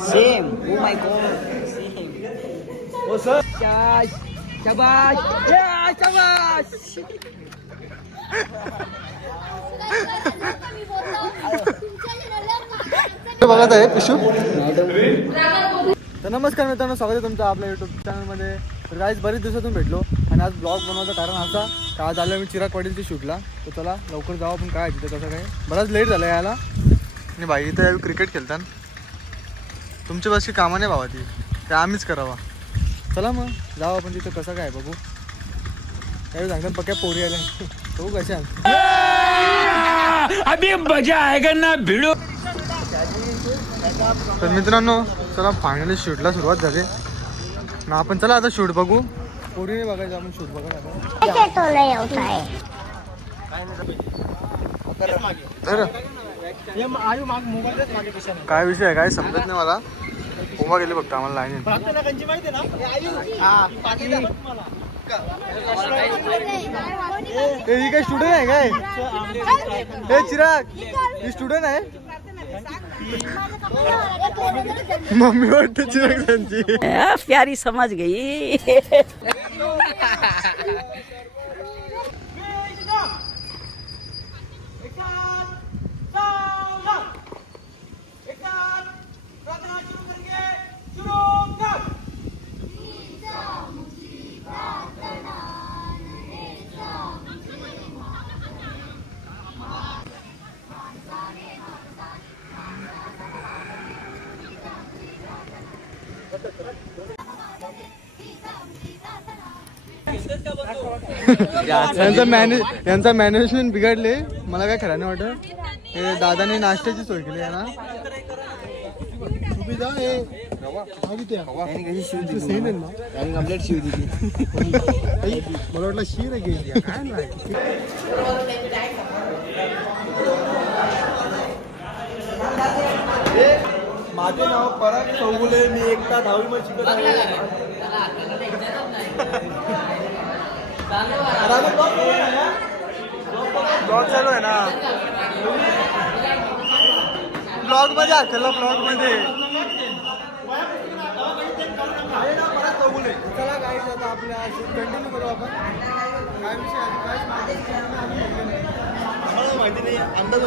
Same oh my God same sir शाबाश शाबाश या, शाबाश बघत आहे पिशू. तर नमस्कार मित्रांनो स्वागत आहे तुमचं आपल्या युट्यूब चॅनलमध्ये तर आज बरेच दिवसातून भेटलो आणि आज ब्लॉग बनवायचं कारण असा का आज आलो मी चिराग पाटीलची शूटला तर चला लवकर जाऊ आपण काय तिथं कसं काय. बराच लेट झालं यायला. आणि भाई इथं क्रिकेट खेळतात. तुमची बसची कामं नाही भावा ती. ते आम्हीच करावा. चला मग जाऊ आपण तिथं कसं काय बघू. त्यावेळी सांगतात पक्या पोरी आल्या. बघू कशा अभी मजा आएगा ना भिड़ो. तर मित्रांनो चला फायनली शूटला सुरुवात झाली. ना आपण चला आता शूट बघू. पोरीने बघायचं आपण शूट बघा आता कैसे तो नहीं होता है तर काय विषय आहे? काय समजत नाही मला. उभा गेले फक्त आम्हाला लाईन ही काय स्टुडंट आहे काय? हे चिराग ही स्टुडंट आहे? मम्मी वाटते चिराग त्यांची. प्यारी समझ गई. यांचा मॅनेज यांचा मॅनेजमेंट बिघडले मला काय खरं नाही वाटत हे दादाने नाश्त्याची सोय केली आहे ना हे मला वाटलं शीर आहे गेली काय नाही माझे नाव पराग चौगुले मी एकटा दहावी मध्ये शिकत आहे ब्लॉग चालू आहे ना? ब्लॉगमध्ये अखेरला ब्लॉगमध्ये. चला काय आता आपल्या कंटिन्यू करू आपण. काय विषय? काय माहिती नाही अंदाज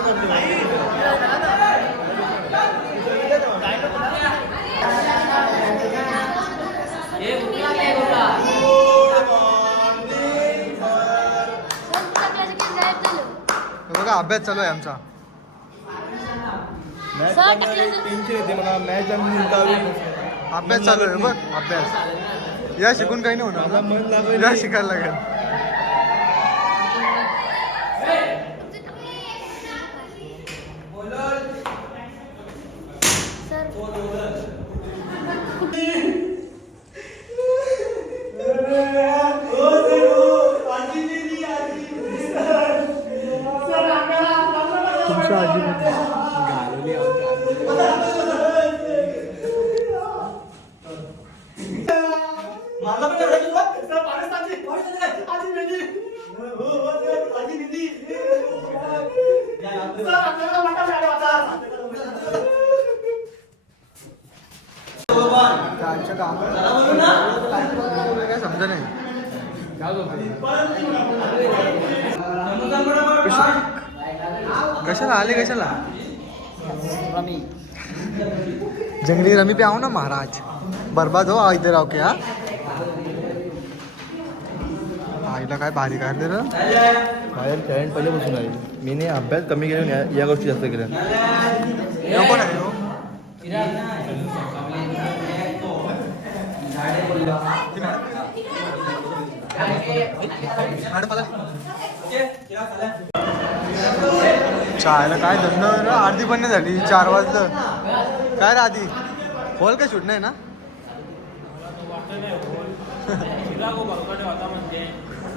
बघा अभ्यास चालू आहे आमचा. अभ्यास चालू आहे बघ अभ्यास. या शिकून काही नाही होणार. या शिकायला लागेल. कशाला आले कशाला जंगली रमी पे आओ ना महाराज। बर्बाद हो इधर आओ क्या? आईला काय भारी काढले र बाहेर खेळायला पहिल्यापासून आहे. मी नाही अभ्यास कमी केला या- या गोष्टी जास्त केल्या. कोण आहे चायला काय धंदा? अर्धी पण नाही झाली चार वाजलं काय रे आधी हॉल काय शूट नाही ना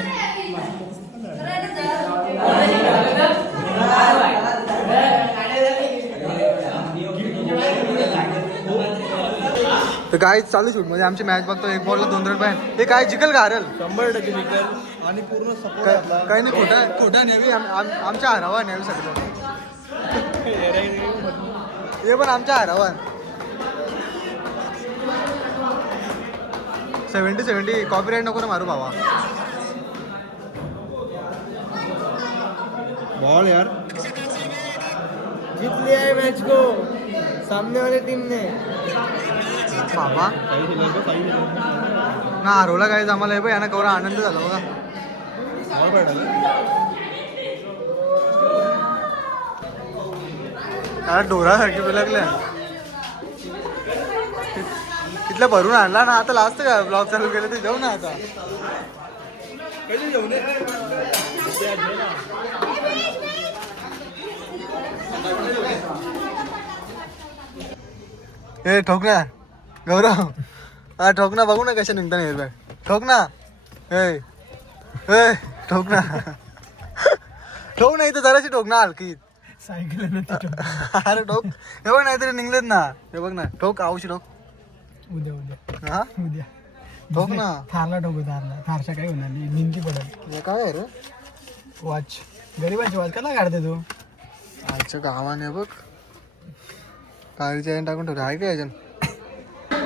काय चालू शूटमध्ये आमची मॅच बघतो एक बॉलला दोन रन पाहिजे हे काय जिकल का हरल शंभर टक्के निघेल आणि पूर्ण सपोर्ट काय काही नाही खोटा खोटा नेवी आम- आम- आमच्या हरावा नेवी सगळं. हे पण आमच्या हरावा. सेव्हन्टी सेव्हन्टी कॉपीराईट नको ना मारू भावा. बॉल यार. जीत लिया है मैच को सामने वाली टीम ने. बाबा ना हरवला काय आम्हाला हे बघ यांना कवरा आनंद झाला बघा. यार डोरासारखे बिलगल्या तिथलं भरून आणला ना आता लास्ट का ब्लॉग चालू केलं ते जाऊ ना आता. ए ठोक ना. गौरव. हा ठोक ना बघू ना कशा निघताना एअरबॅग ठोक ना. ए ए ठोक ना. ठोक ना इथं जराशी ठोक ना हलकी सायकल अरे ठोक. हे बघ नाहीतरी निघलेत ना. हे बघ ना ठोक आवशी ठोक. उद्या उद्या. हा? उद्या. ठोक ना. थारला ठोकू थारला. थारच्या काही होणार नाही. निमकी पडेल. हे काय आहे रे? वॉच गरीबाची वॉच कसा काढते तू? आजच्या गावाने बघ. काळीच्या टाकून ठेवलं. आहे का याच्यान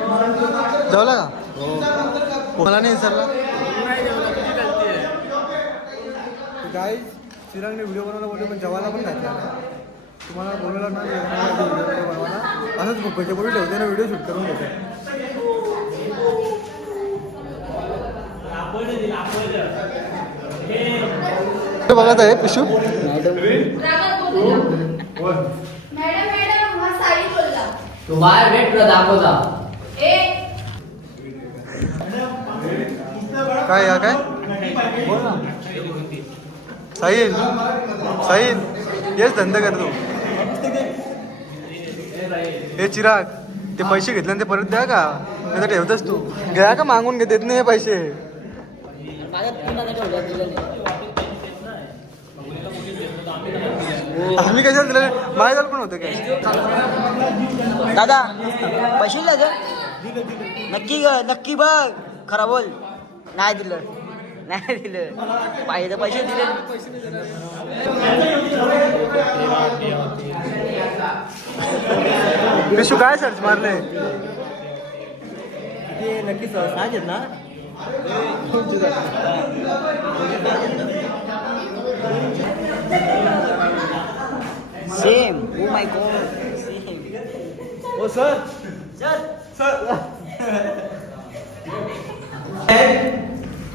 जेवला का? मला नाही विसरला काय चिरागने व्हिडिओ बनवला बोलले पण जेवायला पण घातला तुम्हाला बोलवलं ना व्हिडिओ बनवायला असंच भुक्काच्या पोटी ठेवते ना व्हिडिओ शूट करून घेते बघत आहे पिशू? मॅडम मॅडम साई बोलला. तू बाहेर भेट तुला दाखवता ए काय या काय? बोल ना साहिल साहिल हेच धंदा करतो. हे चिराग ते पैसे घेतले आणि ते परत द्या का? नाही तर ठेवतच तू. घ्या का मागून? घेत नाही हे पैसे. आम्ही कशाला दिलं? माझ्या पण होतं काय? दादा पैसे नक्की नक्की बघ. खरा बोल. नाही दिलं. नाही दिलं. पाहिजे तर पैसे दिले. पिशू काय सर्च मारले? ते नक्की साज ना. Same oh my God same oh sir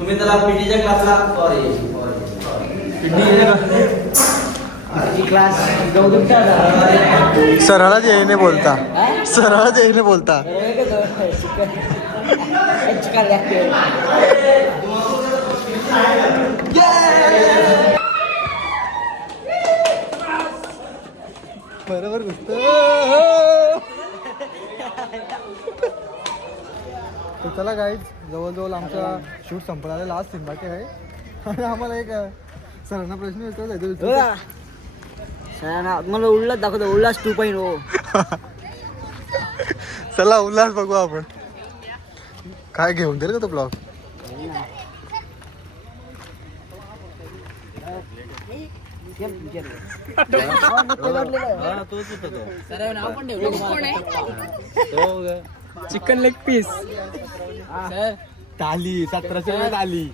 तुम्ही त्याला पीटीच्या क्लासला सॉरी क्लास सरळच येईने बोलता. सरळच येईने बोलता. बरोबर घुसत तर चला गाईज जवळजवळ आमचा शूट संपला लास्ट सीन बाकी आहे. आणि आम्हाला एक सरांना प्रश्न विचारायचा सर मला उल्हास दाखवतो उल्हास टू पॉईंट ओ चला उल्हास बघू आपण. काय घेऊन देईल का तो ब्लॉग चिकन लेग पीस ताली सतराशे वेळा ताली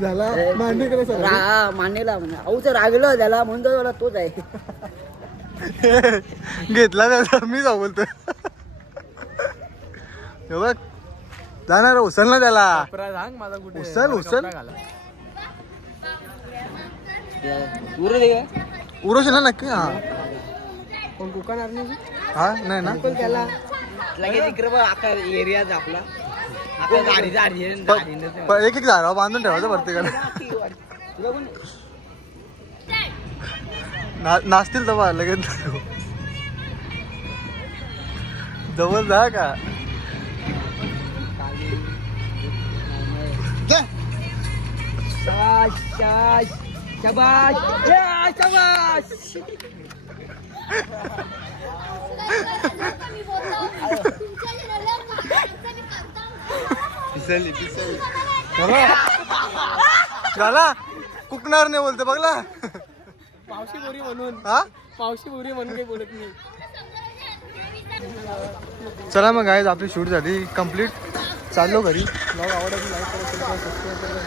झाला मांडी करा सर रा मानेला म्हणा. अहो तर रागलो त्याला म्हणतो मला तोच आहे. घेतला त्याचा मी जाऊ बोलतो हे बघ जाणार उचल ना त्याला. सांग माझा कुठे उचल उचल उरं दे. ना नक्की हा. कोण दुकानार नाही? हा नाही ना. त्याला? लगेच इकडे अख्खा एरिया आपला. आपल्या गाडी प- एक एक झाडावर बांधून ठेवायचं प्रत्येकाला ना. नाचतील तेव्हा लगेच. जवळ जा का? जा. शाबाश शाबाश शाबाश झाला झाला कुकणार नाही बोलते बघला. पावशी बोरी म्हणून. हा? पावशी बोरी म्हणून काही बोलत नाही. चला मग गायज आपली शूट झाली. कंप्लीट चाललो घरी. ब्लॉग आवडला लाईक करा सबस्क्राईब करा